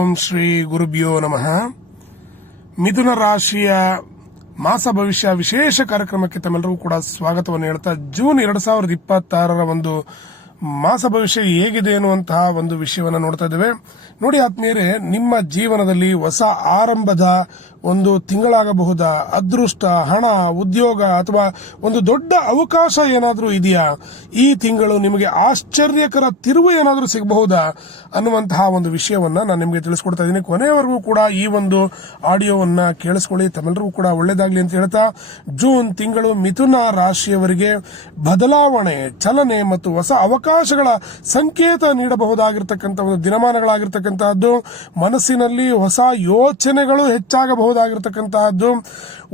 ಓಂ ಶ್ರೀ ಗುರುಭ್ಯೋ ನಮಃ. ಮಿಥುನ ರಾಶಿಯ ಮಾಸ ಭವಿಷ್ಯ ವಿಶೇಷ ಕಾರ್ಯಕ್ರಮಕ್ಕೆ ತಮ್ಮೆಲ್ಲರಿಗೂ ಕೂಡ ಸ್ವಾಗತವನ್ನು ಹೇಳ್ತಾ ಜೂನ್ 2026 ಒಂದು ಮಾಸ ಭವಿಷ್ಯ ಹೇಗಿದೆ ಅನ್ನುವಂತಹ ಒಂದು ವಿಷಯವನ್ನು ನೋಡ್ತಾ ಇದ್ದೇವೆ. ನೋಡಿ ಆತ್ಮೀಯರೇ, ನಿಮ್ಮ ಜೀವನದಲ್ಲಿ ಹೊಸ ಆರಂಭದ ಒಂದು ತಿಂಗಳಾಗಬಹುದಾ, ಅದೃಷ್ಟ, ಹಣ, ಉದ್ಯೋಗ ಅಥವಾ ಒಂದು ದೊಡ್ಡ ಅವಕಾಶ ಏನಾದರೂ ಇದೆಯಾ, ಈ ತಿಂಗಳು ನಿಮಗೆ ಆಶ್ಚರ್ಯಕರ ತಿರುವು ಏನಾದರೂ ಸಿಗಬಹುದಾ ಅನ್ನುವಂತಹ ಒಂದು ವಿಷಯವನ್ನ ನಾನು ನಿಮಗೆ ತಿಳಿಸ್ಕೊಡ್ತಾ ಇದ್ದೀನಿ. ಕೊನೆಯವರೆಗೂ ಕೂಡ ಈ ಒಂದು ಆಡಿಯೋವನ್ನ ಕೇಳಿಸ್ಕೊಳ್ಳಿ, ತಮ್ಮೆಲ್ಲರಿಗೂ ಕೂಡ ಒಳ್ಳೇದಾಗ್ಲಿ ಅಂತ ಹೇಳ್ತಾ, ಜೂನ್ ತಿಂಗಳು ಮಿಥುನ ರಾಶಿಯವರಿಗೆ ಬದಲಾವಣೆ, ಚಲನೆ ಮತ್ತು ಹೊಸ ಅವಕಾಶಗಳ ಸಂಕೇತ ನೀಡಬಹುದಾಗಿರ್ತಕ್ಕಂಥ ಒಂದು ದಿನಮಾನಗಳಾಗಿರ್ತಕ್ಕಂತಹದ್ದು. ಮನಸ್ಸಿನಲ್ಲಿ ಹೊಸ ಯೋಚನೆಗಳು ಹೆಚ್ಚಾಗಬಹುದಾಗಿರ್ತಕ್ಕಂತಹದ್ದು.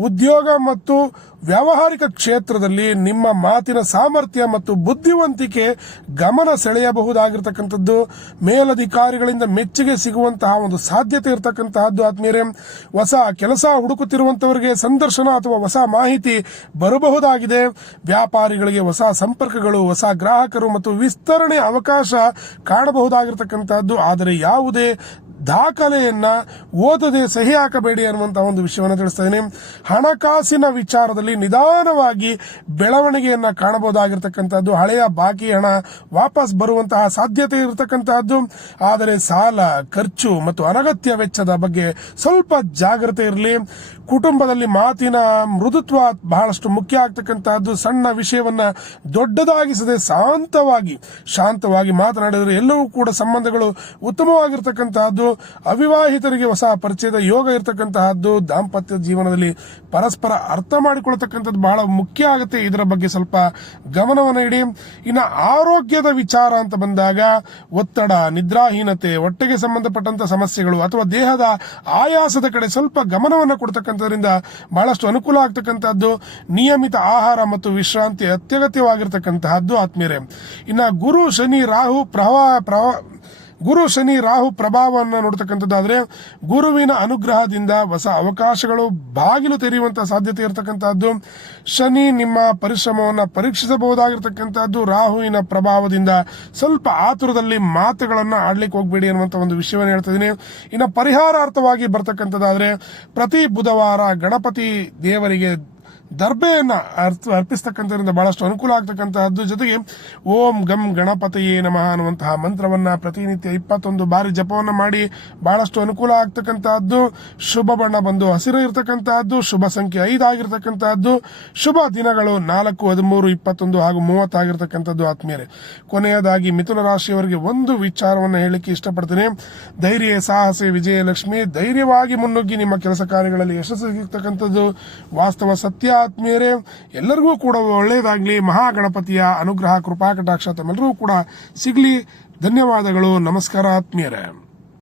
ಉದ್ಯೋಗ ಮತ್ತು ವ್ಯಾವಹಾರಿಕ ಕ್ಷೇತ್ರದಲ್ಲಿ ನಿಮ್ಮ ಮಾತಿನ ಸಾಮರ್ಥ್ಯ ಮತ್ತು ಬುದ್ಧಿವಂತಿಕೆ ಗಮನ ಸೆಳೆಯಬಹುದಾಗಿರ್ತಕ್ಕಂಥದ್ದು. ಮೇಲಧಿಕಾರಿಗಳಿಂದ ಮೆಚ್ಚುಗೆ ಸಿಗುವಂತಹ ಒಂದು ಸಾಧ್ಯತೆ ಇರತಕ್ಕಂತಹದ್ದು. ಆದ್ಮೇಲೆ ಹೊಸ ಕೆಲಸ ಹುಡುಕುತ್ತಿರುವಂತವರಿಗೆ ಸಂದರ್ಶನ ಅಥವಾ ಹೊಸ ಮಾಹಿತಿ ಬರಬಹುದಾಗಿದೆ. ವ್ಯಾಪಾರಿಗಳಿಗೆ ಹೊಸ ಸಂಪರ್ಕಗಳು, ಹೊಸ ಗ್ರಾಹಕರು ಮತ್ತು ವಿಸ್ತರಣೆ ಅವಕಾಶ ಕಾಣಬಹುದಾಗಿರ್ತಕ್ಕಂತಹದ್ದು. ಆದರೆ ಯಾವುದೇ ದಾಖಲೆಯನ್ನ ಓದದೆ ಸಹಿ ಹಾಕಬೇಡಿ ಅನ್ನುವಂತಹ ಒಂದು ವಿಷಯವನ್ನು ತಿಳಿಸ್ತಾ ಇದ್ದೀನಿ. ಹಣಕಾಸಿನ ವಿಚಾರದಲ್ಲಿ ನಿಧಾನವಾಗಿ ಬೆಳವಣಿಗೆಯನ್ನ ಕಾಣಬಹುದಾಗಿರ್ತಕ್ಕಂಥದ್ದು. ಹಳೆಯ ಬಾಕಿ ಹಣ ವಾಪಸ್ ಬರುವಂತಹ ಸಾಧ್ಯತೆ ಇರತಕ್ಕಂತಹದ್ದು. ಆದರೆ ಸಾಲ, ಖರ್ಚು ಮತ್ತು ಅನಗತ್ಯ ವೆಚ್ಚದ ಬಗ್ಗೆ ಸ್ವಲ್ಪ ಜಾಗ್ರತೆ ಇರಲಿ. ಕುಟುಂಬದಲ್ಲಿ ಮಾತಿನ ಮೃದುತ್ವ ಬಹಳಷ್ಟು ಮುಖ್ಯ ಆಗ್ತಕ್ಕಂತಹದ್ದು. ಸಣ್ಣ ವಿಷಯವನ್ನ ದೊಡ್ಡದಾಗಿಸದೆ ಶಾಂತವಾಗಿ ಮಾತನಾಡಿದರೆ ಎಲ್ಲವೂ ಕೂಡ ಸಂಬಂಧಗಳು ಉತ್ತಮವಾಗಿರ್ತಕ್ಕಂತಹದ್ದು. ಅವಿವಾಹಿತರಿಗೆ ಹೊಸ ಪರಿಚಯದ ಯೋಗ ಇರತಕ್ಕಂತಹದ್ದು. ದಾಂಪತ್ಯ ಜೀವನದಲ್ಲಿ ಪರಸ್ಪರ ಅರ್ಥ ಮಾಡಿಕೊಳ್ಳತಕ್ಕಂಥದ್ದು ಬಹಳ ಮುಖ್ಯ ಆಗುತ್ತೆ. ಇದರ ಬಗ್ಗೆ ಸ್ವಲ್ಪ ಗಮನವನ್ನು ಇಡಿ. ಇನ್ನು ಆರೋಗ್ಯದ ವಿಚಾರ ಅಂತ ಬಂದಾಗ ಒತ್ತಡ, ನಿದ್ರಾಹೀನತೆ, ಹೊಟ್ಟೆಗೆ ಸಂಬಂಧಪಟ್ಟಂತ ಸಮಸ್ಯೆಗಳು ಅಥವಾ ದೇಹದ ಆಯಾಸದ ಕಡೆ ಸ್ವಲ್ಪ ಗಮನವನ್ನು ಕೊಡ್ತಕ್ಕಂಥದ್ರಿಂದ ಬಹಳಷ್ಟು ಅನುಕೂಲ ಆಗ್ತಕ್ಕಂಥದ್ದು. ನಿಯಮಿತ ಆಹಾರ ಮತ್ತು ವಿಶ್ರಾಂತಿ ಅತ್ಯಗತ್ಯವಾಗಿರ್ತಕ್ಕಂತಹದ್ದು ಆತ್ಮೀಯರೇ. ಇನ್ನು ಗುರು ಶನಿ ರಾಹು ಪ್ರಭಾವವನ್ನು ನೋಡ್ತಕ್ಕಂಥದ್ದಾದ್ರೆ ಗುರುವಿನ ಅನುಗ್ರಹದಿಂದ ಹೊಸ ಅವಕಾಶಗಳು ಬಾಗಿಲು ತೆರೆಯುವಂತಹ ಸಾಧ್ಯತೆ ಇರತಕ್ಕಂತಹದ್ದು. ಶನಿ ನಿಮ್ಮ ಪರಿಶ್ರಮವನ್ನು ಪರೀಕ್ಷಿಸಬಹುದಾಗಿರ್ತಕ್ಕಂಥದ್ದು. ರಾಹುವಿನ ಪ್ರಭಾವದಿಂದ ಸ್ವಲ್ಪ ಆತುರದಲ್ಲಿ ಮಾತುಗಳನ್ನ ಆಡ್ಲಿಕ್ಕೆ ಹೋಗ್ಬೇಡಿ ಅನ್ನುವಂತ ಒಂದು ವಿಷಯವನ್ನು ಹೇಳ್ತಾ ಇದೀನಿ. ಇನ್ನು ಪರಿಹಾರಾರ್ಥವಾಗಿ ಬರ್ತಕ್ಕಂಥದ್ದಾದ್ರೆ ಪ್ರತಿ ಬುಧವಾರ ಗಣಪತಿ ದೇವರಿಗೆ ದರ್ಬೆಯನ್ನ ಅರ್ಪಿಸ್ತಕ್ಕಂಥದ್ರಿಂದ ಬಹಳಷ್ಟು ಅನುಕೂಲ ಆಗ್ತಕ್ಕಂತಹದ್ದು. ಜೊತೆಗೆ ಓಂ ಗಂ ಗಣಪತಿಯೇ ನಮಃ ಅನ್ನುವಂತಹ ಮಂತ್ರವನ್ನ ಪ್ರತಿನಿತ್ಯ 21 ಬಾರಿ ಜಪವನ್ನ ಮಾಡಿ ಬಹಳಷ್ಟು ಅನುಕೂಲ ಆಗ್ತಕ್ಕಂತಹದ್ದು. ಶುಭ ಬಣ್ಣ ಬಂದು ಹಸಿರು ಇರತಕ್ಕಂತಹದ್ದು. ಶುಭ ಸಂಖ್ಯೆ 5 ಆಗಿರ್ತಕ್ಕಂತಹದ್ದು. ಶುಭ ದಿನಗಳು 4, 13, 21 ಹಾಗೂ 30 ಆಗಿರ್ತಕ್ಕಂಥದ್ದು ಆತ್ಮೀಯರೇ. ಕೊನೆಯದಾಗಿ ಮಿಥುನ ರಾಶಿಯವರಿಗೆ ಒಂದು ವಿಚಾರವನ್ನು ಹೇಳಲಿಕ್ಕೆ ಇಷ್ಟಪಡ್ತೀನಿ. ಧೈರ್ಯ, ಸಾಹಸ, ವಿಜಯಲಕ್ಷ್ಮಿ. ಧೈರ್ಯವಾಗಿ ಮುನ್ನುಗ್ಗಿ ನಿಮ್ಮ ಕೆಲಸ ಕಾರ್ಯಗಳಲ್ಲಿ ಯಶಸ್ಸು ಸಿಗ್ತಕ್ಕಂಥದ್ದು ವಾಸ್ತವ ಸತ್ಯ ಆತ್ಮೀಯರೇ. ಎಲ್ಲರಿಗೂ ಕೂಡ ಒಳ್ಳೆಯದಾಗ್ಲಿ. ಮಹಾಗಣಪತಿಯ ಅನುಗ್ರಹ, ಕೃಪಾ ಕಟಾಕ್ಷ ತಮ್ಮೆಲ್ಲರಿಗೂ ಕೂಡ ಸಿಗ್ಲಿ. ಧನ್ಯವಾದಗಳು. ನಮಸ್ಕಾರ ಆತ್ಮೀಯರೇ.